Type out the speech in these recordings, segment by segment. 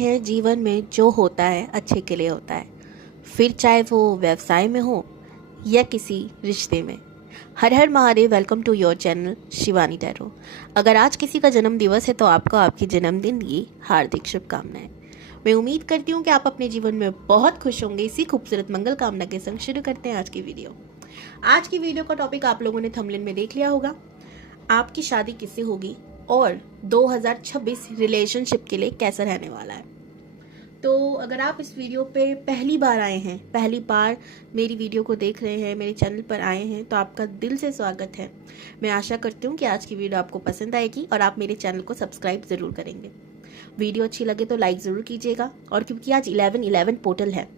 हैं जीवन में जो होता है अच्छे के लिए होता है, फिर चाहे वो व्यवसाय में हो या किसी रिश्ते में। हर हर Mahadev. Welcome to your channel Shivani tarot. अगर आज किसी का जन्म दिवस है तो आपको आपके जन्मदिन की हार्दिक शुभकामनाएं। मैं उम्मीद करती हूँ कि आप अपने जीवन में बहुत खुश होंगे। इसी खूबसूरत मंगल कामना के संग शुरू करते हैं आज की वीडियो। आज की वीडियो का टॉपिक आप लोगों ने थंबनेल में देख लिया होगा, आपकी शादी किससे होगी और 2026 रिलेशनशिप के लिए कैसा रहने वाला है। तो अगर आप इस वीडियो पे पहली बार आए हैं, पहली बार मेरी वीडियो को देख रहे हैं, मेरे चैनल पर आए हैं, तो आपका दिल से स्वागत है। मैं आशा करती हूँ कि आज की वीडियो आपको पसंद आएगी और आप मेरे चैनल को सब्सक्राइब ज़रूर करेंगे। वीडियो अच्छी लगे तो लाइक ज़रूर कीजिएगा। और क्योंकि आज 11/11 पोर्टल है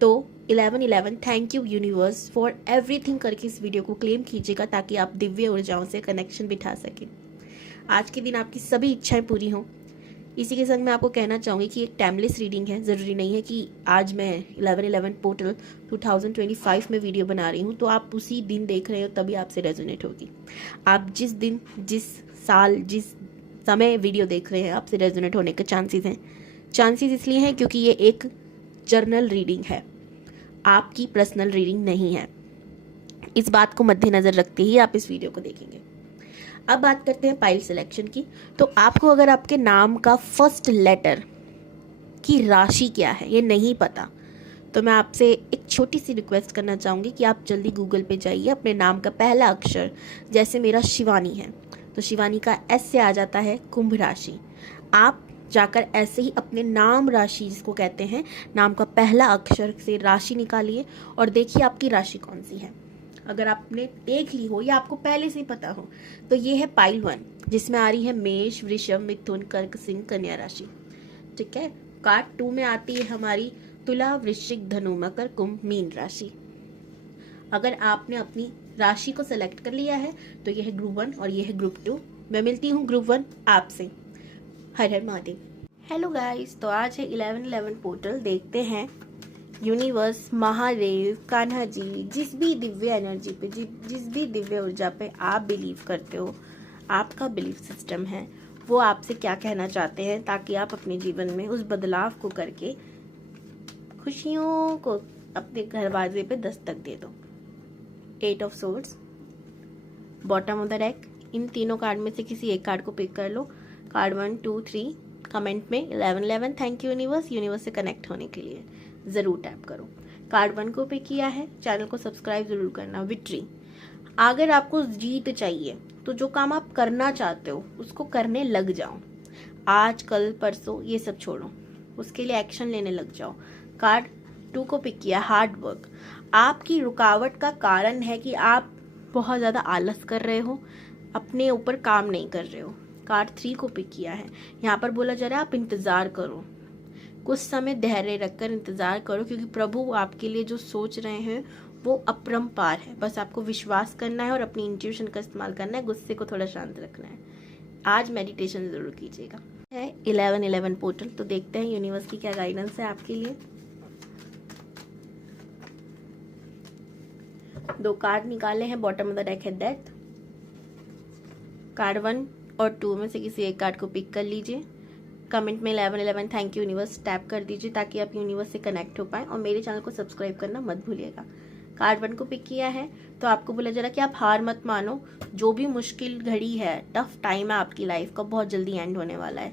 तो 11/11 thank you universe for everything करके इस वीडियो को क्लेम कीजिएगा ताकि आप दिव्य ऊर्जाओं से कनेक्शन बिठा सकें। आज के दिन आपकी सभी इच्छाएं पूरी हों। इसी के संग मैं आपको कहना चाहूँगी कि एक टाइमलेस रीडिंग है। ज़रूरी नहीं है कि आज मैं 11/11 पोर्टल 2025 में वीडियो बना रही हूँ तो आप उसी दिन देख रहे हो तभी आपसे रेजोनेट होगी। आप जिस दिन, जिस साल, जिस समय वीडियो देख रहे हैं आपसे रेजोनेट होने के चांसेस हैं। चांसेस इसलिए हैं क्योंकि ये एक जर्नल रीडिंग है, आपकी पर्सनल रीडिंग नहीं है। इस बात को मद्देनज़र रखते ही आप इस वीडियो को देखेंगे। अब बात करते हैं पाइल सिलेक्शन की। तो आपको अगर आपके नाम का फर्स्ट लेटर की राशि क्या है ये नहीं पता तो मैं आपसे एक छोटी सी रिक्वेस्ट करना चाहूँगी कि आप जल्दी गूगल पे जाइए, अपने नाम का पहला अक्षर, जैसे मेरा शिवानी है तो शिवानी का एस से आ जाता है कुंभ राशि। आप जाकर ऐसे ही अपने नाम राशि, जिसको कहते हैं नाम का पहला अक्षर से राशि निकालिए और देखिए आपकी राशि कौन सी है। अगर आपने देख ली हो या आपको पहले से ही पता हो तो ये है पाइल 1, जिसमें आ रही है मेष, वृषभ, मिथुन, कर्क, सिंह, कन्या राशि। ठीक है। कार्ड 2 में आती है हमारी तुला, वृश्चिक, धनु, मकर, कुंभ, मीन राशि। अगर आपने अपनी राशि को सेलेक्ट कर लिया है तो यह है ग्रुप 1 और यह है ग्रुप 2। मैं मिलती हूँ ग्रुप 1 आपसे। हर हर महादेव। हेलो गाइस, तो आज है 11/11 पोर्टल। देखते हैं यूनिवर्स, महादेव, कान्हा जी, जिस भी दिव्य एनर्जी पे, जिस भी दिव्य ऊर्जा पे आप बिलीव करते हो, आपका बिलीफ सिस्टम है, वो आपसे क्या कहना चाहते हैं ताकि आप अपने जीवन में उस बदलाव को करके खुशियों को अपने दरवाजे पे दस्तक दे दो। 8 of swords, bottom of the deck. इन तीनों कार्ड में से किसी एक कार्ड को पिक कर लो। कार्ड 1, 2, 3 कमेंट में 11/11 थैंक यू यूनिवर्स से कनेक्ट होने के लिए ज़रूर टैप करो। कार्ड 1 को पिक किया है, चैनल को सब्सक्राइब ज़रूर करना। विक्ट्री, अगर आपको जीत चाहिए तो जो काम आप करना चाहते हो उसको करने लग जाओ। आज, कल, परसों ये सब छोड़ो, उसके लिए एक्शन लेने लग जाओ। कार्ड 2 को पिक किया, हार्ड वर्क। आपकी रुकावट का कारण है कि आप बहुत ज़्यादा आलस कर रहे हो, अपने ऊपर काम नहीं कर रहे हो। कार्ड 3 को पिक किया है, यहाँ पर बोला जा रहा है आप इंतज़ार करो, कुछ समय धैर्य रखकर इंतज़ार करो, क्योंकि प्रभु आपके लिए जो सोच रहे हैं वो अपरंपार है। बस आपको विश्वास करना है और अपनी इंट्यूशन का इस्तेमाल करना है, गुस्से को थोड़ा शांत रखना है। आज मेडिटेशन ज़रूर कीजिएगा। है 11/11 पोर्टल, तो देखते हैं यूनिवर्स की क्या गाइडेंस है आपके लिए। 2 कार्ड निकाले हैं, बॉटम ऑफ द डेक है डेथ। कार्ड 1 और 2 में से किसी एक कार्ड को पिक कर लीजिए। कमेंट में 11/11 थैंक यू यूनिवर्स टैप कर दीजिए ताकि आप यूनिवर्स से कनेक्ट हो पाए और मेरे चैनल को सब्सक्राइब करना मत भूलिएगा। कार्ड 1 को पिक किया है तो आपको बोला जा रहा है कि आप हार मत मानो। जो भी मुश्किल घड़ी है, टफ टाइम है आपकी लाइफ का, बहुत जल्दी एंड होने वाला है।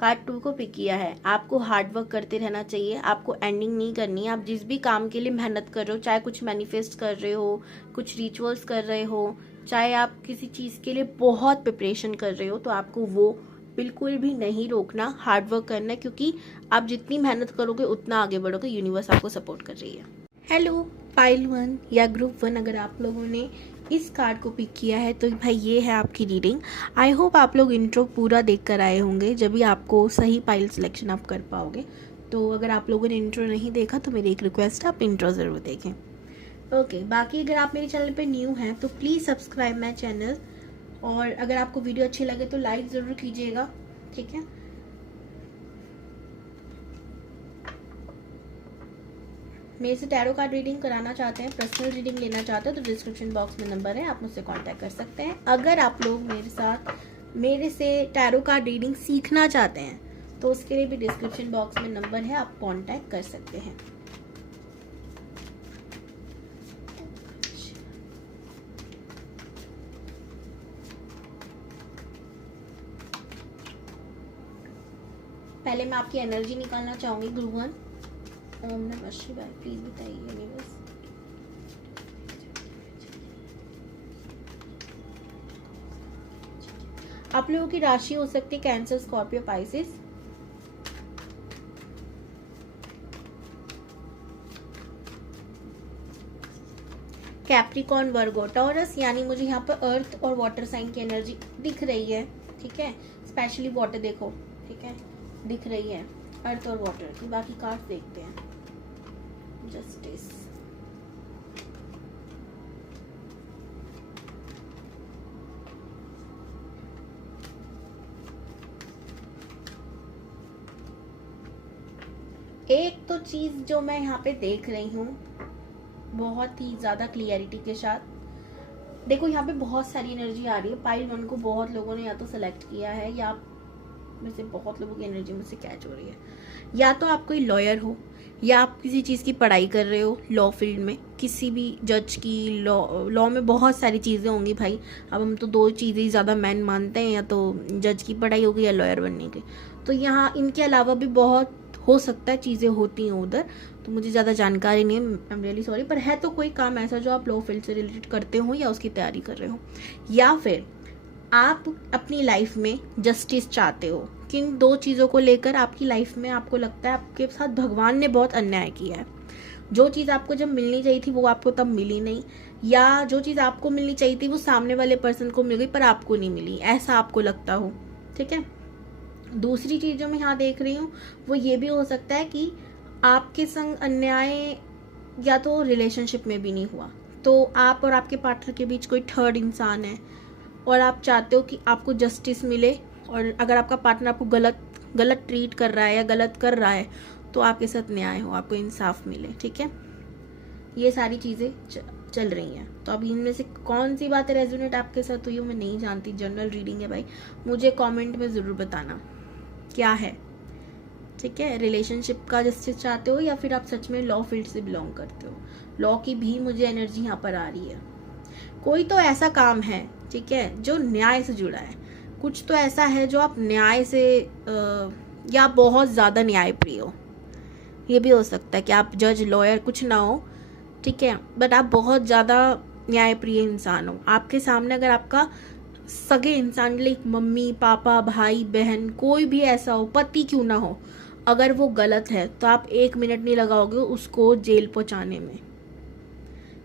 कार्ड 2 को पिक किया है, आपको हार्ड वर्क करते रहना चाहिए, आपको एंडिंग नहीं करनी है। आप जिस भी काम के लिए मेहनत कर रहे हो, चाहे कुछ मैनिफेस्ट कर रहे हो, कुछ रिचुअल्स कर रहे हो, चाहे आप किसी चीज़ के लिए बहुत प्रिपरेशन कर रहे हो, तो आपको वो बिल्कुल भी नहीं रोकना, हार्ड वर्क करना है, क्योंकि आप जितनी मेहनत करोगे उतना आगे बढ़ोगे। यूनिवर्स आपको सपोर्ट कर रही है। हेलो पाइल 1 या ग्रुप 1, अगर आप लोगों ने इस कार्ड को पिक किया है तो भाई ये है आपकी रीडिंग। आई होप आप लोग इंट्रो पूरा देख कर आए होंगे, जब भी आपको सही पाइल सिलेक्शन आप कर पाओगे। तो अगर आप लोगों ने इंट्रो नहीं देखा तो मेरी एक रिक्वेस्ट है, आप इंट्रो ज़रूर देखें। ओके, बाकी अगर आप मेरे चैनल पे न्यू हैं तो प्लीज़ सब्सक्राइब माई चैनल, और अगर आपको वीडियो अच्छी लगे तो लाइक ज़रूर कीजिएगा। ठीक है। मेरे से टैरो कार्ड रीडिंग कराना चाहते हैं, पर्सनल रीडिंग लेना चाहते हैं तो डिस्क्रिप्शन बॉक्स में नंबर है, आप मुझसे कांटेक्ट कर सकते हैं। अगर आप लोग मेरे से टैरो कार्ड रीडिंग सीखना चाहते हैं तो उसके लिए भी डिस्क्रिप्शन बॉक्स में नंबर है, आप कांटेक्ट कर सकते हैं। पहले मैं आपकी एनर्जी निकालना चाहूंगी गुरुवन। ओम नमः शिवाय। प्लीज बताइए यूनिवर्स। आप लोगों की राशि हो सकती है कैंसर, स्कॉर्पियो, पाइसेस। कैप्रिकॉर्न, वर्गो, टॉरस, यानी मुझे यहाँ पर अर्थ और वाटर साइन की एनर्जी दिख रही है। ठीक है, स्पेशली वाटर देखो, ठीक है, दिख रही है अर्थ और वाटर की। बाकी कार्ड देखते हैं। जस्टिस, एक तो चीज जो मैं यहाँ पे देख रही हूँ बहुत ही ज्यादा क्लियरिटी के साथ, देखो यहाँ पे बहुत सारी एनर्जी आ रही है। पाइल 1 को बहुत लोगों ने या तो सेलेक्ट किया है, या में से बहुत लोगों की एनर्जी मुझसे कैच हो रही है। या तो आप कोई लॉयर हो, या आप किसी चीज़ की पढ़ाई कर रहे हो लॉ फील्ड में, किसी भी जज की, लॉ में बहुत सारी चीज़ें होंगी भाई। अब हम तो 2 चीज़ें ही ज़्यादा मैन मानते हैं, या तो जज की पढ़ाई होगी या लॉयर बनने की। तो यहाँ इनके अलावा भी बहुत हो सकता है चीज़ें होती हैं उधर, तो मुझे ज़्यादा जानकारी नहीं है, आई एम रियली सॉरी। पर है तो कोई काम ऐसा जो आप लॉ फील्ड से रिलेटेड करते हो या उसकी तैयारी कर रहे हो, या फिर आप अपनी लाइफ में जस्टिस चाहते हो। किन 2 चीज़ों को लेकर आपकी लाइफ में आपको लगता है आपके साथ भगवान ने बहुत अन्याय किया है। जो चीज़ आपको जब मिलनी चाहिए थी वो आपको तब मिली नहीं, या जो चीज़ आपको मिलनी चाहिए थी वो सामने वाले पर्सन को मिल गई पर आपको नहीं मिली, ऐसा आपको लगता हो। ठीक है, दूसरी चीज़ जो मैं यहाँ देख रही हूँ वो ये भी हो सकता है कि आपके संग अन्याय या तो रिलेशनशिप में भी नहीं हुआ, तो आप और आपके पार्टनर के बीच कोई थर्ड इंसान है और आप चाहते हो कि आपको जस्टिस मिले, और अगर आपका पार्टनर आपको गलत ट्रीट कर रहा है या गलत कर रहा है तो आपके साथ न्याय हो, आपको इंसाफ मिले। ठीक है, ये सारी चीज़ें चल रही हैं। तो अब इनमें से कौन सी बातें रेजोनेट आपके साथ हुई हो मैं नहीं जानती, जनरल रीडिंग है भाई, मुझे कमेंट में ज़रूर बताना क्या है। ठीक है, रिलेशनशिप का जस्टिस चाहते हो या फिर आप सच में लॉ फील्ड से बिलोंग करते हो। लॉ की भी मुझे एनर्जी यहाँ पर आ रही है। कोई तो ऐसा काम है, ठीक है, जो न्याय से जुड़ा है। कुछ तो ऐसा है जो आप न्याय से या बहुत ज़्यादा न्यायप्रिय हो। ये भी हो सकता है कि आप जज, लॉयर कुछ ना हो, ठीक है, बट आप बहुत ज़्यादा न्यायप्रिय इंसान हो। आपके सामने अगर आपका सगे इंसान, लाइक मम्मी, पापा, भाई, बहन, कोई भी ऐसा हो, पति क्यों ना हो, अगर वो गलत है तो आप 1 मिनट नहीं लगाओगे उसको जेल पहुंचाने में।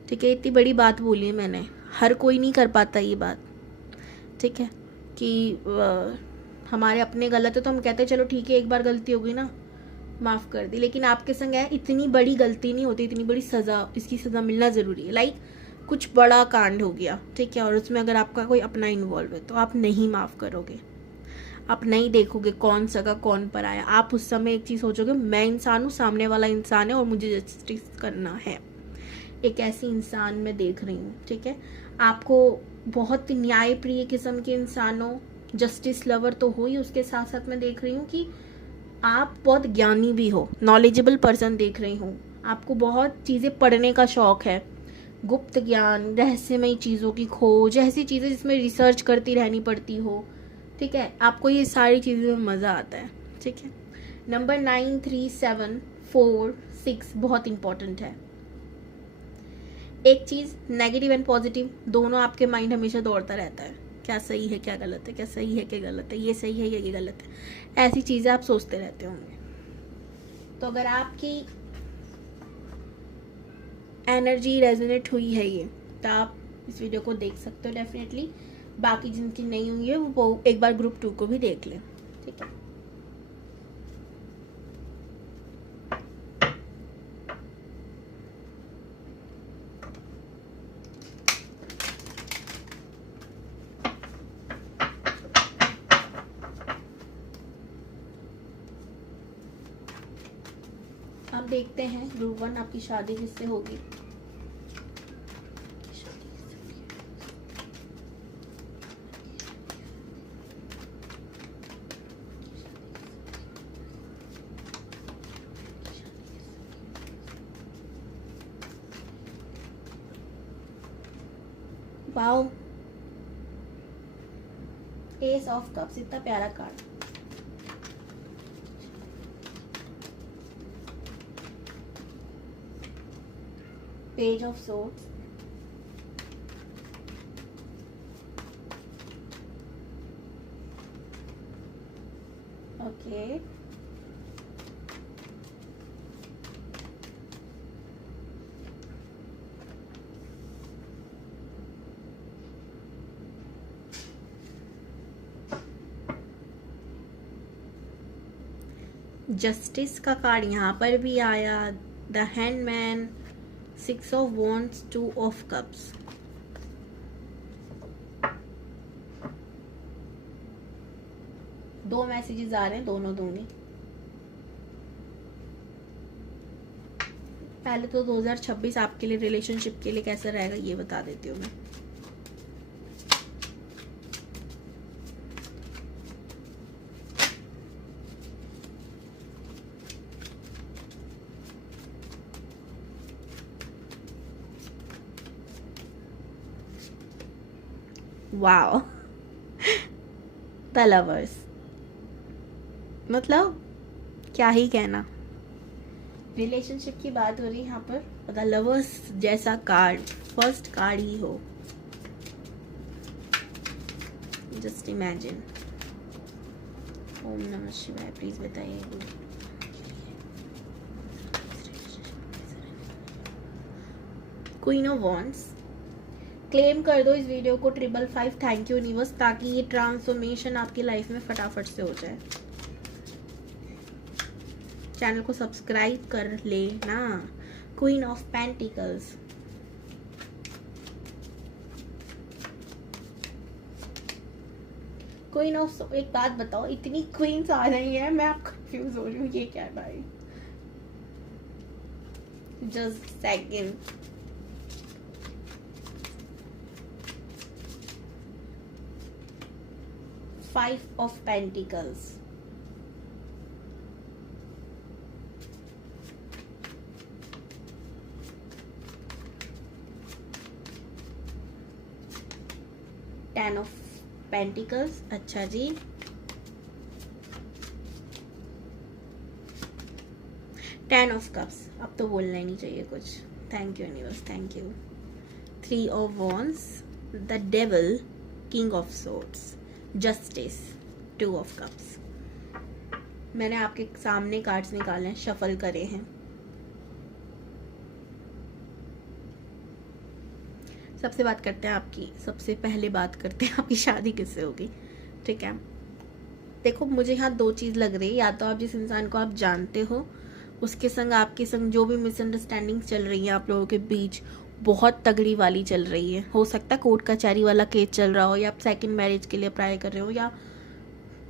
ठीक है, इतनी बड़ी बात बोली है मैंने, हर कोई नहीं कर पाता ये बात। ठीक है, कि हमारे अपने गलत है तो हम कहते हैं चलो ठीक है एक बार गलती हो गई ना, माफ़ कर दी। लेकिन आपके संग है, इतनी बड़ी गलती नहीं होती, इतनी बड़ी सज़ा, इसकी सज़ा मिलना ज़रूरी है। लाइक कुछ बड़ा कांड हो गया, ठीक है, और उसमें अगर आपका कोई अपना इन्वॉल्व है तो आप नहीं माफ़ करोगे, आप नहीं देखोगे कौन सगा कौन पराया। आप उस समय एक चीज़ सोचोगे, मैं इंसान हूँ, सामने वाला इंसान है और मुझे जस्टिस करना है। एक ऐसी इंसान मैं देख रही हूँ। ठीक है, आपको बहुत न्यायप्रिय किस्म के इंसान हो, जस्टिस लवर तो हो ही, उसके साथ साथ मैं देख रही हूँ कि आप बहुत ज्ञानी भी हो, नॉलेजेबल पर्सन देख रही हूँ। आपको बहुत चीज़ें पढ़ने का शौक है, गुप्त ज्ञान, रहस्यमयी चीज़ों की खोज, ऐसी चीज़ें जिसमें रिसर्च करती रहनी पड़ती हो। ठीक है, आपको ये सारी चीज़ें में मज़ा आता है। ठीक है, नंबर 9, 3, 7, 4, 6 बहुत इंपॉर्टेंट है। एक चीज़, नेगेटिव एंड पॉजिटिव दोनों आपके माइंड हमेशा दौड़ता रहता है, क्या सही है क्या गलत है, क्या सही है क्या गलत है, ये सही है या ये गलत है, ऐसी चीज़ें आप सोचते रहते होंगे। तो अगर आपकी एनर्जी रेजोनेट हुई है ये, तो आप इस वीडियो को देख सकते हो डेफिनेटली। बाकी जिनकी नहीं हुई है वो एक बार ग्रुप 2 को भी देख लें। ठीक है, अब देखते हैं ग्रुप 1 आपकी शादी किससे होगी। वाओ, एस ऑफ कप्स, इतना प्यारा card. Page of swords, okay, justice का कार्ड यहाँ पर भी आया, the handman, 6 of wands, 2 of cups. दो मैसेजेस आ रहे हैं, दोनों दूंगी। पहले तो 2026 आपके लिए रिलेशनशिप के लिए कैसा रहेगा ये बता देती हूँ मैं। वाओ, द लवर्स, मतलब क्या ही कहना, रिलेशनशिप की बात हो रही है यहाँ पर। द लवर्स जैसा कार्ड फर्स्ट कार्ड ही हो, जस्ट इमेजिन। ओम नमः शिवाय, प्लीज बताइए। क्वीन ऑफ वॉन्ड्स, क्लेम कर दो इस वीडियो को 555, थैंक यू यूनिवर्स, ताकि ये ट्रांसफॉर्मेशन आपकी लाइफ में फटाफट से हो जाए। चैनल को सब्सक्राइब कर लेना। Queen of pentacles, queen of, एक बात बताओ, इतनी क्वींस आ रही है, मैं आप कंफ्यूज हो रही हूँ, ये क्या है भाई? Just second, five of pentacles, ten of pentacles, अच्छा जी, टेन ऑफ कप्स, अब तो बोलना ही नहीं चाहिए कुछ, thank you universe, thank you. 3 of wands, the devil, king of swords, justice, 2 of cups. मैंने आपके सामने कार्ड्स निकाले हैं, शफल करे हैं। सबसे बात करते हैं आपकी, सबसे पहले बात करते हैं आपकी शादी किससे होगी, ठीक है? देखो, मुझे यहाँ 2 चीज लग रही है, या तो आप जिस इंसान को आप जानते हो उसके संग, आपके संग जो भी मिसअंडरस्टैंडिंग चल रही है आप लोगों के बीच, बहुत तगड़ी वाली चल रही है। हो सकता है कोर्ट कचहरी वाला केस चल रहा हो, या आप सेकंड मैरिज के लिए अप्लाई कर रहे हो, या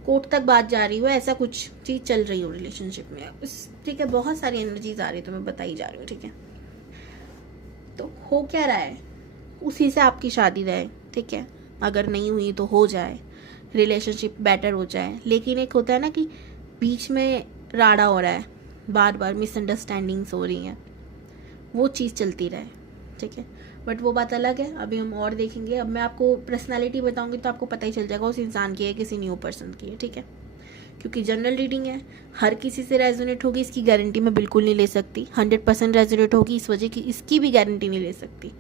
कोर्ट तक बात जा रही हो, ऐसा कुछ चीज चल रही हो रिलेशनशिप में, ठीक है? बहुत सारी एनर्जीज आ रही है, तो मैं बताई जा रही हूँ, ठीक है? तो हो क्या रहा है, उसी से आपकी शादी रहे, ठीक है? अगर नहीं हुई तो हो जाए, रिलेशनशिप बेटर हो जाए। लेकिन एक होता है ना कि बीच में राड़ा हो रहा है, बार बार मिसअंडरस्टैंडिंग्स हो रही हैं, वो चीज़ चलती रहे, ठीक है? बट वो बात अलग है, अभी हम और देखेंगे। अब मैं आपको पर्सनालिटी बताऊंगी तो आपको पता ही चल जाएगा उस इंसान की है, किसी न्यू पर्सन की है, ठीक है? क्योंकि जनरल रीडिंग है, हर किसी से रेजोनेट होगी इसकी गारंटी मैं बिल्कुल नहीं ले सकती। 100% रेजोनेट होगी इस वजह की इसकी भी गारंटी नहीं ले सकती।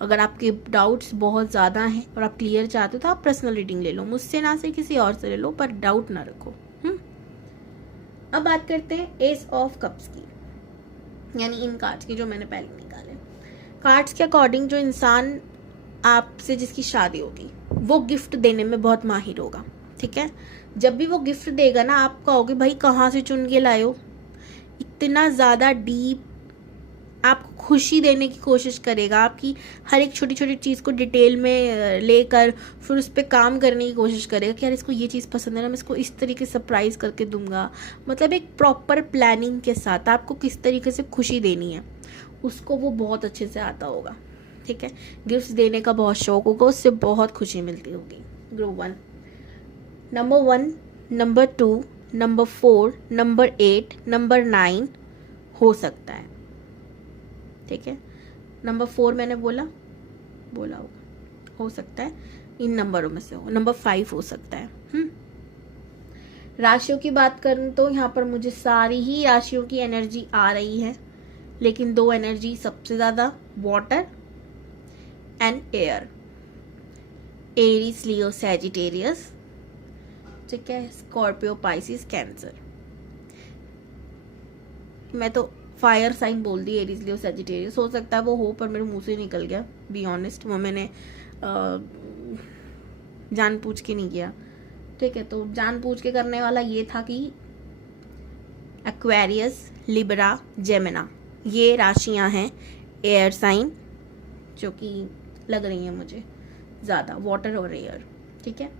अगर आपके डाउट्स बहुत ज़्यादा हैं और आप क्लियर चाहते हो तो आप पर्सनल रीडिंग ले लो, मुझसे ना से किसी और से ले लो, पर डाउट ना रखो। अब बात करते हैं एस ऑफ कप्स की, यानी इन कार्ड्स की जो मैंने पहले निकाले। कार्ड्स के अकॉर्डिंग जो इंसान आपसे जिसकी शादी होगी वो गिफ्ट देने में बहुत माहिर होगा, ठीक है? जब भी वो गिफ्ट देगा ना, आप कहोगे भाई कहाँ से चुन के लाए हो, इतना ज़्यादा डीप आपको खुशी देने की कोशिश करेगा, आपकी हर एक छोटी छोटी चीज़ को डिटेल में लेकर फिर उस पर काम करने की कोशिश करेगा कि यार इसको ये चीज़ पसंद है ना, मैं इसको इस तरीके से सरप्राइज करके दूंगा। मतलब एक प्रॉपर प्लानिंग के साथ आपको किस तरीके से खुशी देनी है उसको वो बहुत अच्छे से आता होगा, ठीक है? गिफ्ट्स देने का बहुत शौक होगा, उससे बहुत खुशी मिलती होगी। Group 1, number 1, number 2, number 4, number 8, number 9 हो सकता है, ठीक है? नंबर 4 मैंने बोला होगा, हो सकता है इन नंबरों में से हो, नंबर 5 हो सकता है। राशियों की बात करूं तो यहाँ पर मुझे सारी ही राशियों की एनर्जी आ रही है, लेकिन 2 एनर्जी सबसे ज्यादा, water and air, Aries, Leo, Sagittarius, ठीक है, स्कॉर्पियो, पाइसिस, कैंसर। मैं तो फायर साइन बोल दी, एरीज, लियो, सैजिटेरियस। हो सकता है वो हो, पर मेरे मुंह से निकल गया, बी ऑनेस्ट। वो मैंने जानबूझ के नहीं किया, ठीक है। तो जानबूझ के करने वाला ये था कि एक्वेरियस, लिब्रा, जेमिना, ये राशियां हैं एयर साइन जो कि लग रही हैं मुझे ज़्यादा, वाटर और एयर, ठीक है।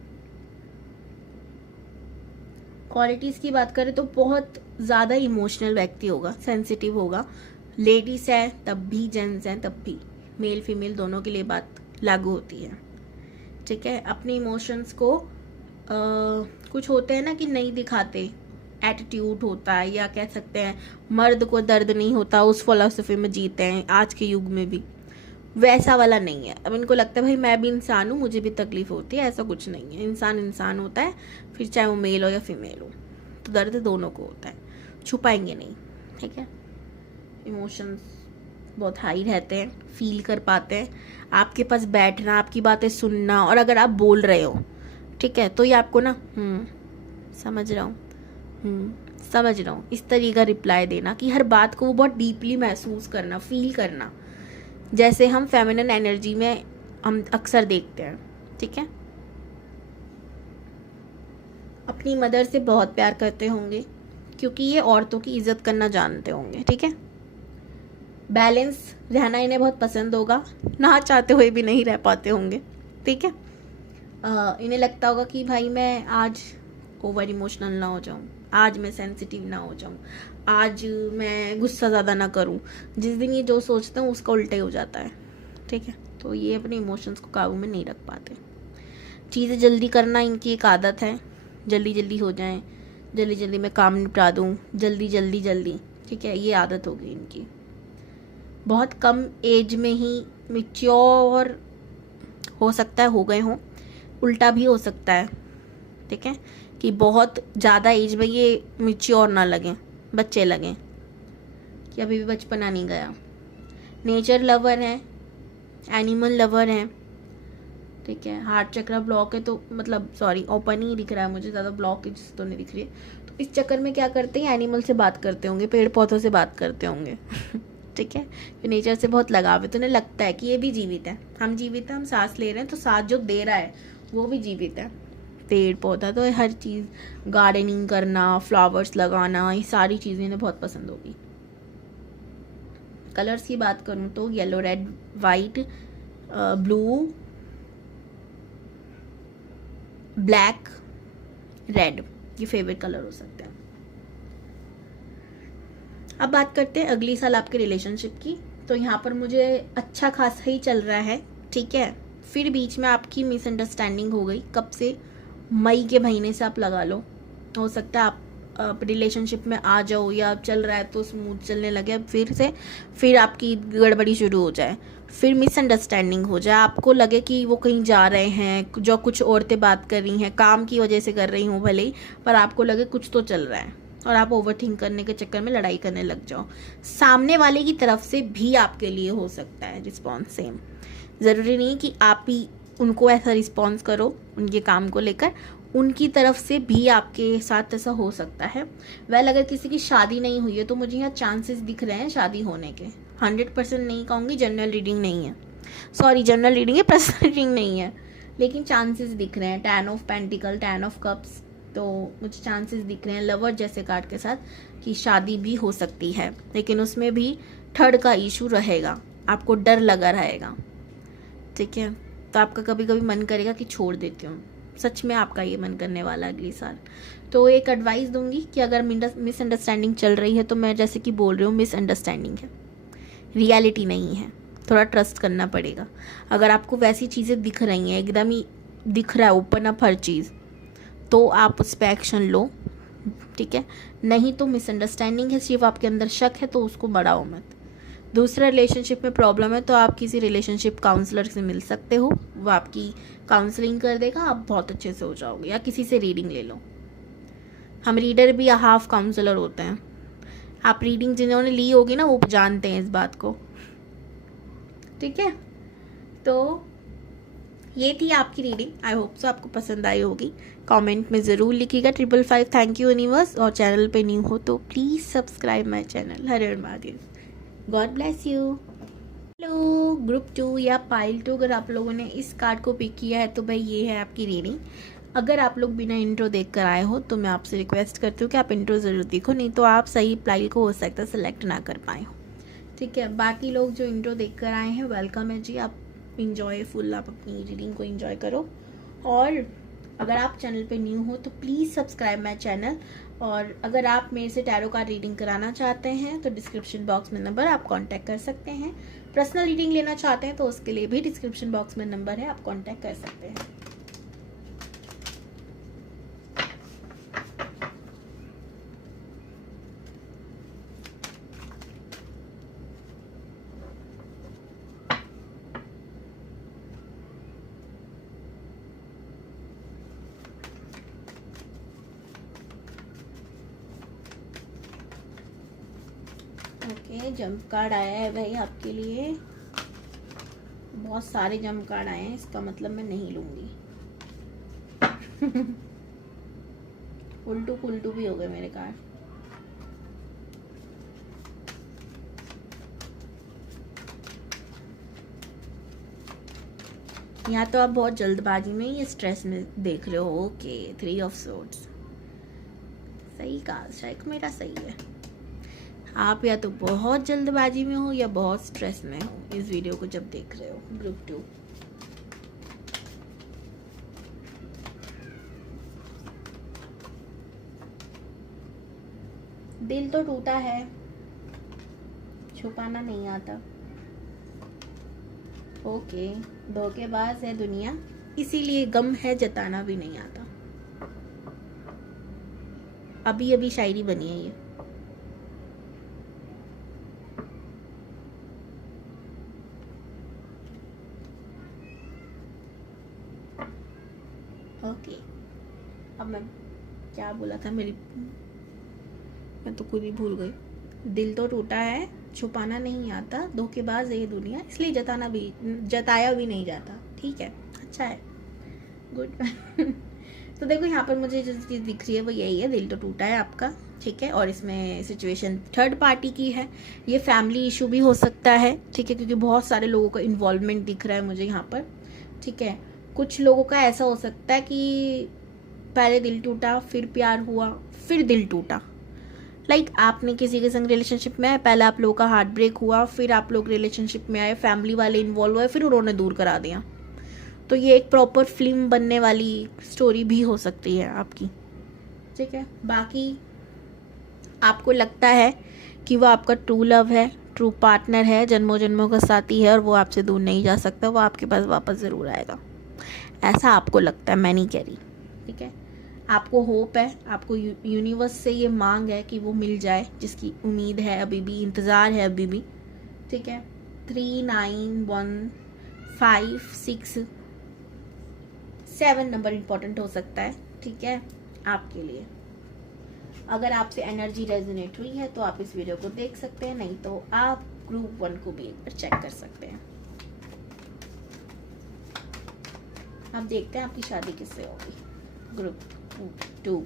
क्वालिटीज़ की बात करें तो बहुत ज़्यादा इमोशनल व्यक्ति होगा, सेंसिटिव होगा। लेडीज़ है तब भी, जेंट्स हैं तब भी, मेल फीमेल दोनों के लिए बात लागू होती है, ठीक है। अपने इमोशंस को कुछ होते हैं ना कि नहीं दिखाते, एटीट्यूड होता है, या कह सकते हैं मर्द को दर्द नहीं होता, उस फिलॉसफी में जीते हैं आज के युग में भी। वैसा वाला नहीं है। अब इनको लगता है भाई मैं भी इंसान हूँ, मुझे भी तकलीफ होती है, ऐसा कुछ नहीं है। इंसान इंसान होता है, फिर चाहे वो मेल हो या फीमेल हो, तो दर्द दोनों को होता है, छुपाएंगे नहीं, ठीक है। इमोशंस बहुत हाई रहते हैं, फील कर पाते हैं। आपके पास बैठना, आपकी बातें सुनना, और अगर आप बोल रहे हो, ठीक है, तो ये आपको ना समझ रहा हूँ, समझ रहा हूँ, इस तरीके का रिप्लाई देना कि हर बात को वो बहुत डीपली महसूस करना, फील करना, जैसे हम फेमिनिन एनर्जी में हम अक्सर देखते हैं, ठीक है। अपनी मदर से बहुत प्यार करते होंगे क्योंकि ये औरतों की इज्जत करना जानते होंगे, ठीक है। बैलेंस रहना इन्हें बहुत पसंद होगा, ना चाहते हुए भी नहीं रह पाते होंगे, ठीक है। इन्हें लगता होगा कि भाई मैं आज ओवर इमोशनल ना हो जाऊं, आज मैं सेंसिटिव ना हो जाऊं, आज मैं गुस्सा ज़्यादा ना करूं। जिस दिन ये जो सोचते हैं उसका उल्टा ही हो जाता है, ठीक है। तो ये अपने इमोशंस को काबू में नहीं रख पाते। चीज़ें जल्दी करना इनकी एक आदत है, जल्दी जल्दी हो जाए, जल्दी जल्दी मैं काम निपटा दूं, जल्दी जल्दी जल्दी, ठीक है, ये आदत होगी इनकी। बहुत कम एज में ही मैच्योर हो सकता है हो गए हों, उल्टा भी हो सकता है, ठीक है, कि बहुत ज़्यादा एज में ये मैच्योर ना लगें, बच्चे लगें, कि अभी भी बचपना नहीं गया। नेचर लवर हैं, एनिमल लवर हैं, ठीक है। हार्ट चक्र ब्लॉक है तो मतलब सॉरी ओपन ही दिख रहा है मुझे, ज़्यादा ब्लॉक तो नहीं दिख रही है। तो इस चक्कर में क्या करते हैं, एनिमल से बात करते होंगे, पेड़ पौधों से बात करते होंगे ठीक है। तो नेचर से बहुत लगाव है, तो उन्हें लगता है कि ये भी जीवित है, हम जीवित हैं, हम सांस ले रहे हैं, तो सांस जो दे रहा है वो भी जीवित है। पेड़ पौधा तो हर चीज़, गार्डनिंग करना, फ्लावर्स लगाना, ये सारी चीज़ें इन्हें बहुत पसंद होगी। कलर्स की बात करूँ तो yellow, red, white, blue, black, red, ये फेवरेट कलर हो सकते हैं। अब बात करते हैं अगली साल आपके रिलेशनशिप की। तो यहाँ पर मुझे अच्छा खासा ही चल रहा है, ठीक है। फिर बीच में आपकी मिसअंडरस्टैंडिंग हो गई, कब से, मई के महीने से आप लगा लो। हो सकता है आप रिलेशनशिप में आ जाओ, या चल रहा है तो स्मूथ चलने लगे, फिर से फिर आपकी गड़बड़ी शुरू हो जाए, फिर मिसअंडरस्टैंडिंग हो जाए, आपको लगे कि वो कहीं जा रहे हैं, जो कुछ औरतें बात कर रही हैं, काम की वजह से कर रही हूँ भले ही, पर आपको लगे कुछ तो चल रहा है, और आप ओवरथिंक करने के चक्कर में लड़ाई करने लग जाओ। सामने वाले की तरफ से भी आपके लिए हो सकता है रिस्पॉन्स सेम, ज़रूरी नहीं कि आप ही उनको ऐसा रिस्पॉन्स करो उनके काम को लेकर, उनकी तरफ से भी आपके साथ ऐसा हो सकता है। वेल अगर किसी की शादी नहीं हुई है तो मुझे यहाँ चांसेस दिख रहे हैं शादी होने के, 100% नहीं कहूँगी, जनरल रीडिंग नहीं है, सॉरी जनरल रीडिंग है, पर्सनल रीडिंग नहीं है, लेकिन चांसेस दिख रहे हैं। 10 ऑफ पेंटिकल, 10 ऑफ कप्स, तो मुझे चांसेस दिख रहे हैं लवर जैसे कार्ड के साथ कि शादी भी हो सकती है, लेकिन उसमें भी थर्ड का इशू रहेगा, आपको डर लगा रहेगा, ठीक है। तो आपका कभी कभी मन करेगा कि छोड़ देती हूँ, सच में आपका ये मन करने वाला है अगली साल। तो एक एडवाइस दूंगी कि अगर मिसअंडरस्टैंडिंग चल रही है तो मैं जैसे कि बोल रही हूँ, मिसअंडरस्टैंडिंग है, रियलिटी नहीं है, थोड़ा ट्रस्ट करना पड़ेगा। अगर आपको वैसी चीज़ें दिख रही हैं, एकदम ही दिख रहा है ओपन अप हर चीज़, तो आप उस पर एक्शन लो, ठीक है। नहीं तो मिसअंडरस्टैंडिंग है, सिर्फ आपके अंदर शक है, तो उसको बढ़ाओ मत, दूसरा रिलेशनशिप में प्रॉब्लम है तो आप किसी रिलेशनशिप काउंसलर से मिल सकते हो, वो आपकी काउंसलिंग कर देगा, आप बहुत अच्छे से हो जाओगे। या किसी से रीडिंग ले लो, हम रीडर भी हाफ काउंसलर होते हैं। आप रीडिंग जिन्होंने ली होगी ना वो जानते हैं इस बात को, ठीक है। तो ये थी आपकी रीडिंग, आई होप सो आपको पसंद आई होगी। कमेंट में ज़रूर लिखिएगा 555 थैंक यू यूनिवर्स। और चैनल पे न्यू हो तो प्लीज़ सब्सक्राइब माय चैनल। हर हर Mahadev, God bless you. Hello group 2 या पाइल 2, अगर आप लोगों ने इस कार्ड को पिक किया है तो भाई ये है आपकी रीडिंग। अगर आप लोग बिना इंट्रो देख कर आए हो तो मैं आपसे रिक्वेस्ट करती हूँ कि आप इंट्रो ज़रूर देखो, नहीं तो आप सही पाइल को हो सकता है सेलेक्ट ना कर पाए हो, ठीक है। बाकी लोग जो इंट्रो देख कर आए हैं वेलकम है जी, आप इंजॉय फुल, आप अपनी रीडिंग को इंजॉय करो। और अगर आप चैनल पे न्यू हो तो प्लीज़ सब्सक्राइब माय चैनल। और अगर आप मेरे से टैरो कार्ड रीडिंग कराना चाहते हैं तो डिस्क्रिप्शन बॉक्स में नंबर, आप कांटेक्ट कर सकते हैं। पर्सनल रीडिंग लेना चाहते हैं तो उसके लिए भी डिस्क्रिप्शन बॉक्स में नंबर है, आप कांटेक्ट कर सकते हैं। ओके, जंप कार्ड आया है भाई आपके लिए, बहुत सारे जंप कार्ड आए हैं, इसका मतलब मैं नहीं लूंगी। उल्टू पुल्टू भी हो गए मेरे कार्ड। यहाँ तो आप बहुत जल्दबाजी में या स्ट्रेस में देख रहे हो। ओके, 3 ऑफ सोर्ड्स, सही कहा, शायद मेरा सही है। आप या तो बहुत जल्दबाजी में हो या बहुत स्ट्रेस में हो इस वीडियो को जब देख रहे हो। ग्रुप 2, दिल तो टूटा है, छुपाना नहीं आता। ओके, धोखेबाज है दुनिया, इसीलिए गम है जताना भी नहीं आता। अभी अभी शायरी बनी है ये। ओके, अब मैं क्या बोला था, मैं तो खुद ही भूल गई। दिल तो टूटा है, छुपाना नहीं आता, धोखेबाज है ये दुनिया, इसलिए जताया भी नहीं जाता। ठीक है, अच्छा है, गुड। तो देखो यहाँ पर मुझे जो चीज़ दिख रही है वो यही है, दिल तो टूटा है आपका, ठीक है। और इसमें सिचुएशन थर्ड पार्टी की है, ये फैमिली इशू भी हो सकता है, ठीक है, क्योंकि बहुत सारे लोगों का इन्वॉल्वमेंट दिख रहा है मुझे यहाँ पर, ठीक है। कुछ लोगों का ऐसा हो सकता है कि पहले दिल टूटा, फिर प्यार हुआ, फिर दिल टूटा। लाइक आपने किसी के संग रिलेशनशिप में आए, पहले आप लोगों का हार्ट ब्रेक हुआ, फिर आप लोग रिलेशनशिप में आए, फैमिली वाले इन्वॉल्व हुए, फिर उन्होंने दूर करा दिया। तो ये एक प्रॉपर फिल्म बनने वाली स्टोरी भी हो सकती है आपकी, ठीक है। बाकी आपको लगता है कि वो आपका ट्रू लव है, ट्रू पार्टनर है, जन्मों जन्मों का साथी है और वो आपसे दूर नहीं जा सकता, वो आपके पास वापस ज़रूर आएगा, ऐसा आपको लगता है, मैं नहीं कह रही, ठीक है। आपको होप है, आपको यूनिवर्स से ये मांग है कि वो मिल जाए, जिसकी उम्मीद है अभी भी, इंतज़ार है अभी भी, ठीक है। 3, 9, 1, 5, 6, 7 नंबर इम्पोर्टेंट हो सकता है, ठीक है, आपके लिए। अगर आपसे एनर्जी रेजोनेट हुई है तो आप इस वीडियो को देख सकते हैं, नहीं तो आप ग्रुप 1 को भी एक बार चेक कर सकते हैं। अब देखते हैं आपकी शादी किससे होगी। ग्रुप 2,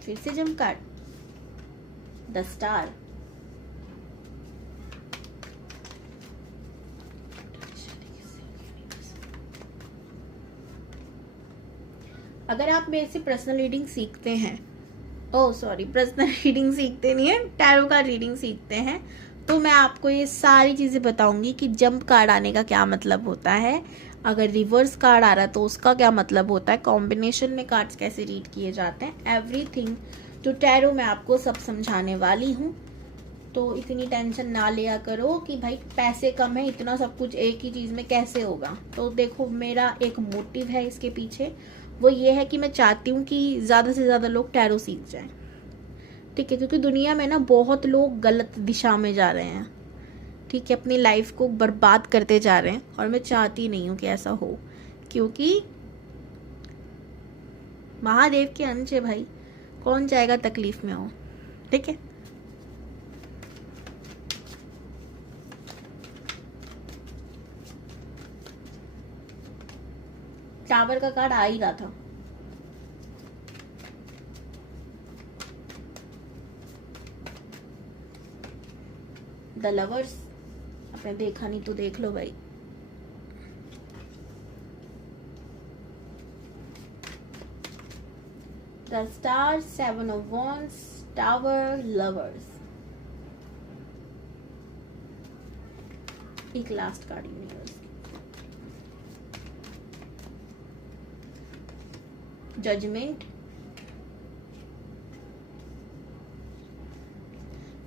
फिर से जंप कार्ड, द स्टार। अगर आप मेरे से पर्सनल रीडिंग सीखते हैं, पर्सनल रीडिंग सीखते नहीं है, टैरो का रीडिंग सीखते हैं, तो मैं आपको ये सारी चीज़ें बताऊंगी कि जंप कार्ड आने का क्या मतलब होता है, अगर रिवर्स कार्ड आ रहा है तो उसका क्या मतलब होता है, कॉम्बिनेशन में कार्ड्स कैसे रीड किए जाते हैं, एवरीथिंग टू टैरो मैं आपको सब समझाने वाली हूँ। तो इतनी टेंशन ना लिया करो कि भाई पैसे कम है, इतना सब कुछ एक ही चीज़ में कैसे होगा। तो देखो मेरा एक मोटिव है इसके पीछे, वो ये है कि मैं चाहती हूँ कि ज़्यादा से ज़्यादा लोग टैरो सीख जाएं। ठीक है, क्योंकि दुनिया में ना बहुत लोग गलत दिशा में जा रहे हैं, ठीक है, अपनी लाइफ को बर्बाद करते जा रहे हैं, और मैं चाहती नहीं हूँ कि ऐसा हो, क्योंकि महादेव के अंश है भाई, कौन चाहेगा तकलीफ में हो, ठीक है। टावर का कार्ड आ ही रहा था। द लवर्स, आपने देखा नहीं तो देख लो भाई। The star, 7 of Wands, tower, lovers. एक last card universe, judgement,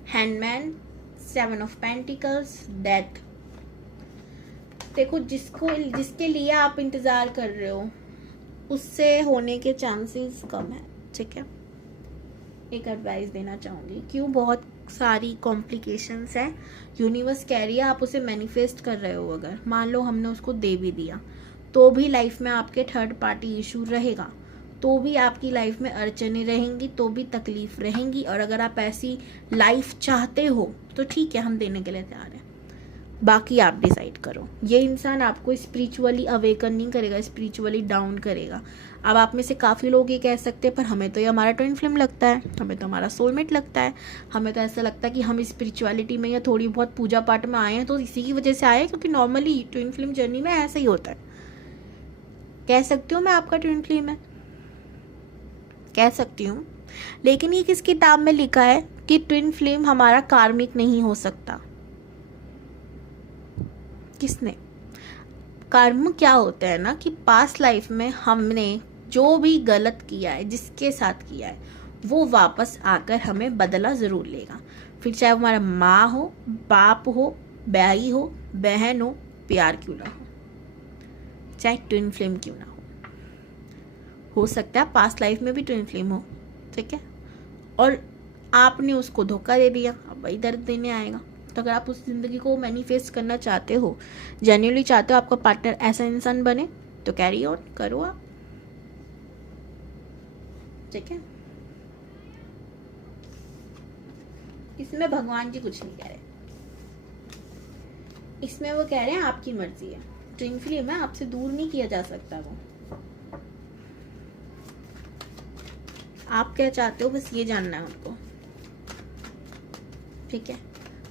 hanged man, 7 of Pentacles, death. देखो, जिसके लिए आप इंतजार कर रहे हो उससे होने के चांसेस कम है, ठीक है। एक एडवाइस देना चाहूंगी, क्यों बहुत सारी कॉम्प्लिकेशंस है, यूनिवर्स कह रही है आप उसे मैनिफेस्ट कर रहे हो, अगर मान लो हमने उसको दे भी दिया तो भी लाइफ में आपके थर्ड पार्टी इशू रहेगा, तो भी आपकी लाइफ में अड़चने रहेंगी, तो भी तकलीफ रहेंगी। और अगर आप ऐसी लाइफ चाहते हो तो ठीक है, हम देने के लिए तैयार हैं, बाकी आप डिसाइड करो। ये इंसान आपको स्पिरिचुअली अवेकन नहीं करेगा, स्पिरिचुअली डाउन करेगा। अब आप में से काफ़ी लोग ये कह सकते हैं पर हमें तो ये हमारा ट्विन फ्लेम लगता है, हमें तो हमारा सोलमेट लगता है, हमें तो ऐसा लगता है कि हम स्पिरिचुअलिटी में या थोड़ी बहुत पूजा पाठ में आए हैं तो इसी की वजह से आए हैं, क्योंकि नॉर्मली ट्विन फ्लेम जर्नी में ऐसा ही होता है। कह सकती हूँ मैं आपका ट्विन फ्लेम है, कह सकती हूँ, लेकिन ये किस किताब में लिखा है कि ट्विन फ्लेम हमारा कार्मिक नहीं हो सकता? किसने? कर्म क्या होता है ना कि पास्ट लाइफ में हमने जो भी गलत किया है, जिसके साथ किया है, वो वापस आकर हमें बदला जरूर लेगा। फिर चाहे वो हमारा माँ हो, बाप हो, भाई हो, बहन प्यार क्यों ना हो, चाहे ट्विन फ्लेम क्यों ना हो सकता है पास्ट लाइफ में भी ट्विन फ्लेम हो, ठीक है, और आपने उसको धोखा दे दिया, अब वही दर्द देने आएगा। तो अगर आप उस जिंदगी को मैनिफेस्ट करना चाहते हो, जेन्युइनली चाहते हो आपका पार्टनर ऐसा इंसान बने, तो कैरी ऑन करो आप, ठीक है। इसमें भगवान जी कुछ नहीं कह रहे, इसमें वो कह रहे हैं आपकी मर्जी है, ट्विन फ्लेम है, आपसे दूर नहीं किया जा सकता, वो आप क्या चाहते हो बस ये जानना है आपको, ठीक है।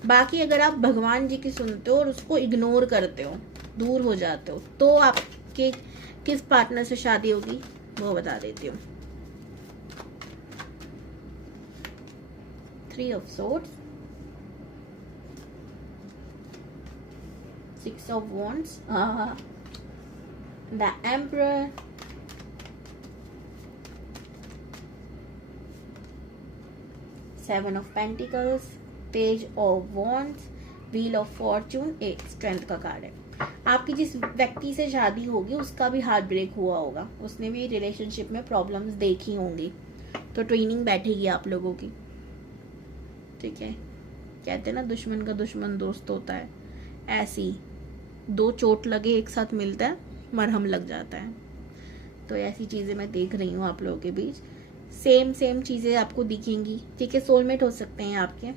बाकी अगर आप भगवान जी की सुनते हो और उसको इग्नोर करते हो, दूर हो जाते हो, तो आपके किस पार्टनर से शादी होगी वो बता देती हूँ। 3 of Swords, 6 of Wands, the Emperor, Seven of Pentacles, Page of Wands, Wheel of Fortune, एक स्ट्रेंथ का कार्ड है। आपकी जिस व्यक्ति से शादी होगी उसका भी हार्ट ब्रेक हुआ होगा, उसने भी रिलेशनशिप में प्रॉब्लम्स देखी होंगी, तो ट्रेनिंग बैठेगी आप लोगों की, ठीक है। कहते हैं ना दुश्मन का दुश्मन दोस्त होता है, ऐसी दो चोट लगे एक साथ मिलता है, मरहम लग जाता है। तो ऐसी चीजें मैं देख रही हूँ आप लोगों के बीच, सेम चीजें आपको दिखेंगी, ठीक है। सोलमेट हो सकते हैं आपके,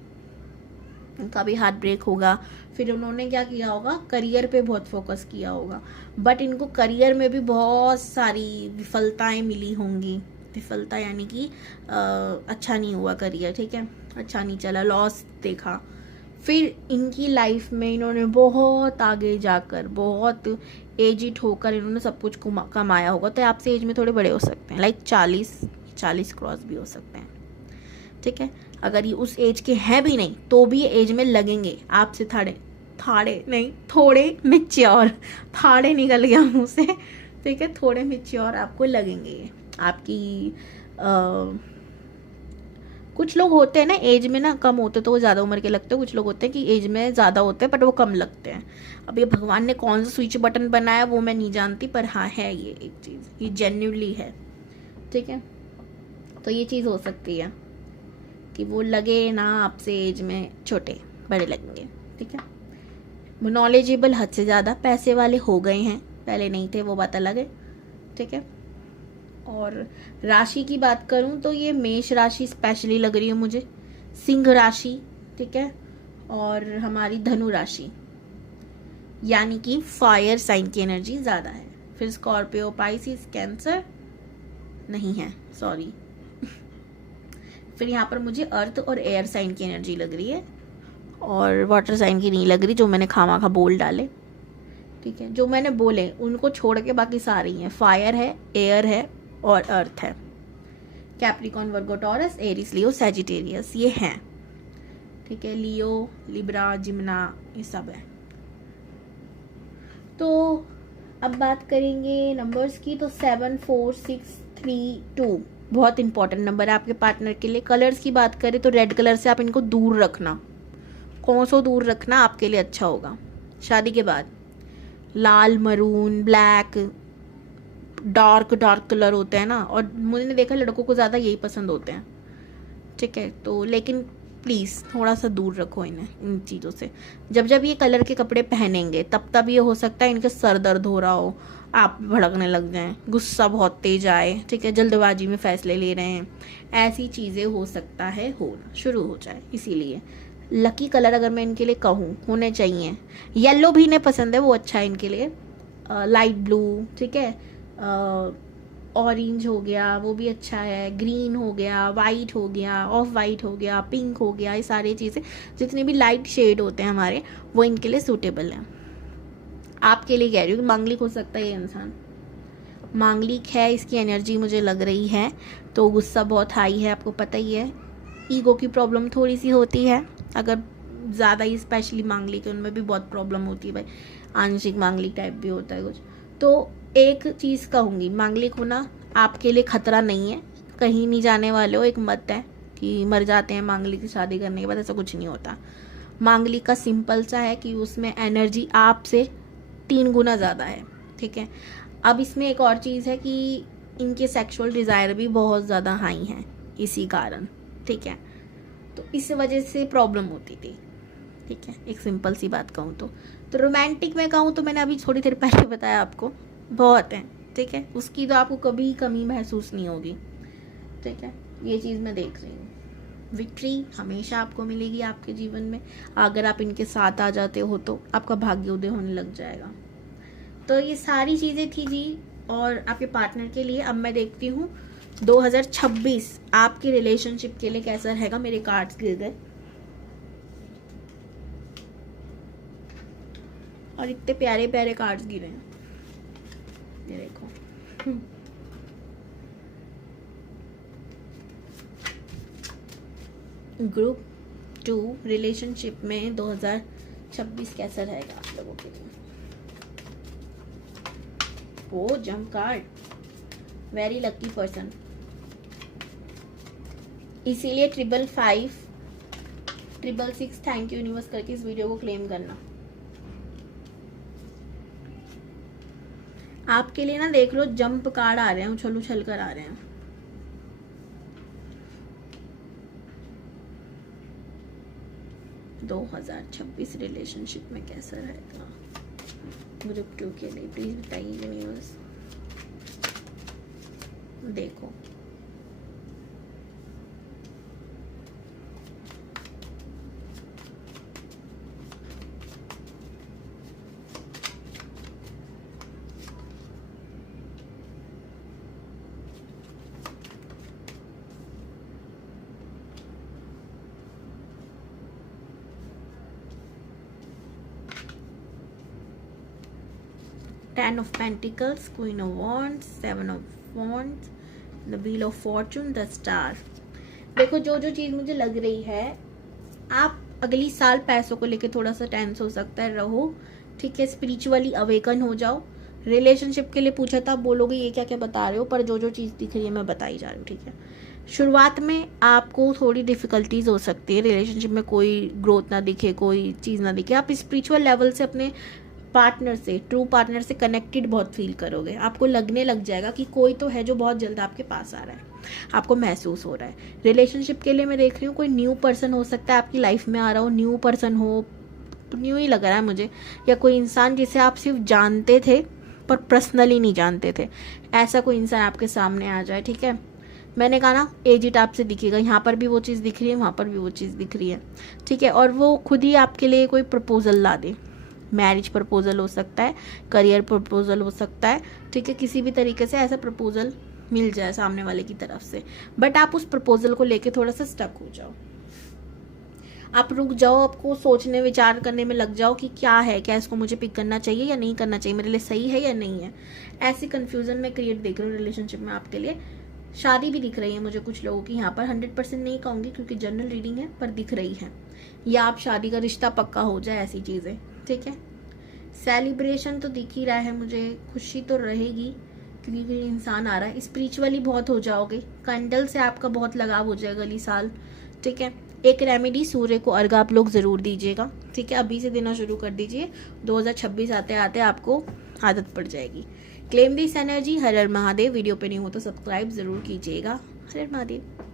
उनका भी हार्ट ब्रेक होगा। फिर उन्होंने क्या किया होगा, करियर पे बहुत फोकस किया होगा, बट इनको करियर में भी बहुत सारी विफलताएं मिली होंगी। विफलता यानी कि अच्छा नहीं हुआ करियर, ठीक है, अच्छा नहीं चला, लॉस देखा। फिर इनकी लाइफ में इन्होंने बहुत आगे जाकर, बहुत एजिड होकर इन्होंने सब कुछ कमाया होगा। तो आपसे एज में थोड़े बड़े हो सकते हैं, लाइक 40 क्रॉस भी हो सकते हैं, ठीक है। अगर ये उस एज के हैं भी नहीं तो भी ये एज में लगेंगे आपसे थोड़े मैच्योर, थाड़े निकल गया मुंह से, ठीक है, थोड़े मैच्योर आपको लगेंगे ये। आपकी कुछ लोग होते हैं ना एज में ना कम होते तो वो ज्यादा उम्र के लगते हैं, कुछ लोग होते हैं कि एज में ज्यादा होते हैं बट वो कम लगते हैं। अब ये भगवान ने कौन सा स्विच बटन बनाया वो मैं नहीं जानती, पर हाँ है ये एक चीज, ये जेन्युइनली है, ठीक है। तो ये चीज हो सकती है कि वो लगे ना आपसे एज में छोटे, बड़े लगेंगे, ठीक है। वो नॉलेजेबल हद से ज़्यादा पैसे वाले हो गए हैं, पहले नहीं थे, वो बात अलग है, ठीक है। और राशि की बात करूं तो ये मेष राशि स्पेशली लग रही है मुझे, सिंह राशि, ठीक है, और हमारी धनु राशि, यानी कि फायर साइन की एनर्जी ज़्यादा है। फिर स्कॉर्पियो, पाइसिस, कैंसर नहीं है, सॉरी। फिर यहाँ पर मुझे अर्थ और एयर साइन की एनर्जी लग रही है, और वाटर साइन की नहीं लग रही, जो मैंने खामा बोल डाले, ठीक है। जो मैंने बोले उनको छोड़ के बाकी सारी हैं, फायर है, एयर है और अर्थ है। कैप्रिकॉन, वर्गो, टॉरस, एरिस, लियो, सैजिटेरियस ये हैं, ठीक है। लियो, लिब्रा, जिम्ना ये सब है। तो अब बात करेंगे नंबर्स की, तो 7, 4, 6, 3, 2 बहुत इंपॉर्टेंट नंबर है आपके पार्टनर के लिए। कलर्स की बात करें तो रेड कलर से आप इनको दूर रखना, कौन सो दूर रखना आपके लिए अच्छा होगा शादी के बाद। लाल, मरून, ब्लैक, डार्क कलर होते हैं ना, और मैंने देखा लड़कों को ज़्यादा यही पसंद होते हैं, ठीक है। तो लेकिन प्लीज़ थोड़ा सा दूर रखो इन्हें इन चीज़ों से। जब जब ये कलर के कपड़े पहनेंगे तब ये हो सकता है इनके सर दर्द हो रहा हो, आप भड़कने लग जाएं, गुस्सा बहुत तेज आए, ठीक है, जल्दबाजी में फैसले ले रहे हैं, ऐसी चीज़ें हो सकता है होना शुरू हो जाए। इसीलिए लकी कलर अगर मैं इनके लिए कहूँ होने चाहिए, येलो भी इन्हें पसंद है, वो अच्छा है इनके लिए, लाइट ब्लू, ठीक है, ऑरेंज हो गया वो भी अच्छा है, ग्रीन हो गया, वाइट हो गया, ऑफ वाइट हो गया, पिंक हो गया, ये सारी चीज़ें जितने भी लाइट शेड होते हैं हमारे वो इनके लिए सूटेबल हैं। आपके लिए कह रही हूँ, मांगलिक हो सकता है ये इंसान, मांगलिक है, इसकी एनर्जी मुझे लग रही है, तो गुस्सा बहुत हाई है, आपको पता ही है। ईगो की प्रॉब्लम थोड़ी सी होती है, अगर ज़्यादा ही स्पेशली मांगलिक है उनमें भी बहुत प्रॉब्लम होती है भाई, आंशिक मांगलिक टाइप भी होता है कुछ। तो एक चीज़ कहूँगी, मांगलिक होना आपके लिए खतरा नहीं है, कहीं नहीं जाने वाले हो। एक मत है कि मर जाते हैं मांगलिक की शादी करने के बाद, ऐसा कुछ नहीं होता। मांगलिक का सिंपल सा है कि उसमें एनर्जी आपसे 3 गुना ज़्यादा है, ठीक है। अब इसमें एक और चीज़ है कि इनके सेक्सुअल डिज़ायर भी बहुत ज़्यादा हाई हैं इसी कारण, ठीक है। तो इस वजह से प्रॉब्लम होती थी, ठीक है, एक सिंपल सी बात कहूँ तो रोमांटिक में कहूँ तो मैंने अभी थोड़ी देर पहले बताया आपको, बहुत है, ठीक है, उसकी तो आपको कभी कमी महसूस नहीं होगी, ठीक है। ये चीज़ मैं देख रही हूँ। विक्ट्री हमेशा आपको मिलेगी आपके जीवन में, अगर आप इनके साथ आ जाते हो तो आपका भाग्योदय होने लग जाएगा। तो ये सारी चीज़ें थी जी और आपके पार्टनर के लिए। अब मैं देखती हूँ 2026 आपके रिलेशनशिप के लिए कैसा रहेगा। मेरे कार्ड्स गिर गए और इतने प्यारे प्यारे कार्ड्स गिरे हैं, ये देखो। ग्रुप 2 रिलेशनशिप में 2026 कैसा रहेगा आप लोगों के लिए। ओ jump card, very lucky person, इसीलिए 555 666 थैंक यू यूनिवर्स करके इस वीडियो को क्लेम करना। आपके लिए ना देख लो जंप कार्ड आ रहे हैं, उछल उछल कर आ रहे हैं। दो 2026 रिलेशनशिप में कैसा रहेगा ग्रुप 2 के लिए, प्लीज बताइए यूनिवर्स। देखो Ten of Pentacles, Queen of Wands, 7 of Wands, the Wheel of Fortune, the Star। देखो जो जो चीज मुझे लग रही है, आप अगली साल पैसों को लेके थोड़ा सा टेंस हो सकता है, रहो, ठीक है। स्पिरिचुअली अवेकन हो जाओ। रिलेशनशिप के लिए पूछा था, आप बोलोगे ये क्या क्या बता रहे हो, पर जो जो चीज़ दिख रही है मैं बताई जा रही हूँ, ठीक है। शुरुआत में आपको थोड़ी डिफिकल्टीज हो सकती है, रिलेशनशिप में कोई ग्रोथ ना दिखे, कोई चीज़ ना दिखे, आप स्पिरिचुअल लेवल से अपने पार्टनर से, ट्रू पार्टनर से कनेक्टेड बहुत फील करोगे। आपको लगने लग जाएगा कि कोई तो है जो बहुत जल्द आपके पास आ रहा है, आपको महसूस हो रहा है। रिलेशनशिप के लिए मैं देख रही हूँ कोई न्यू पर्सन हो सकता है आपकी लाइफ में आ रहा हो, न्यू पर्सन हो, न्यू ही लग रहा है मुझे, या कोई इंसान जिसे आप सिर्फ जानते थे पर पर्सनली नहीं जानते थे, ऐसा कोई इंसान आपके सामने आ जाए। ठीक है, मैंने कहा ना एजिट आपसे दिखेगा, यहाँ पर भी वो चीज़ दिख रही है, वहाँ पर भी वो चीज़ दिख रही है। ठीक है, और वो खुद ही आपके लिए कोई प्रपोजल ला दे, मैरिज प्रपोजल हो सकता है, करियर प्रपोजल हो सकता है। ठीक है, किसी भी तरीके से ऐसा प्रपोजल मिल जाए सामने वाले की तरफ से, बट आप उस प्रपोजल को लेके थोड़ा सा स्टक हो जाओ, आप रुक जाओ, आपको सोचने विचार करने में लग जाओ कि क्या है, क्या इसको मुझे पिक करना चाहिए या नहीं करना चाहिए, मेरे लिए सही है या नहीं है। ऐसी कंफ्यूजन में क्रिएट देख रही हूँ रिलेशनशिप में आपके लिए। शादी भी दिख रही है मुझे कुछ लोगों की, यहाँ पर 100% नहीं कहूँगी क्योंकि जनरल रीडिंग है, पर दिख रही है, या आप शादी का रिश्ता पक्का हो जाए, ऐसी चीज़ें। ठीक है, सेलिब्रेशन तो दिख ही रहा है मुझे, खुशी तो रहेगी क्योंकि कोई इंसान आ रहा है। स्पिरिचुअली बहुत हो जाओगे, कैंडल से आपका बहुत लगाव हो जाएगा अगली साल। ठीक है, एक रेमेडी, सूर्य को अर्घ आप लोग ज़रूर दीजिएगा। ठीक है, अभी से देना शुरू कर दीजिए, 2026 आते आते आपको आदत पड़ जाएगी। Claim this energy. हर हर महादेव। वीडियो पे नहीं हो तो सब्सक्राइब ज़रूर कीजिएगा। हर हर महादेव।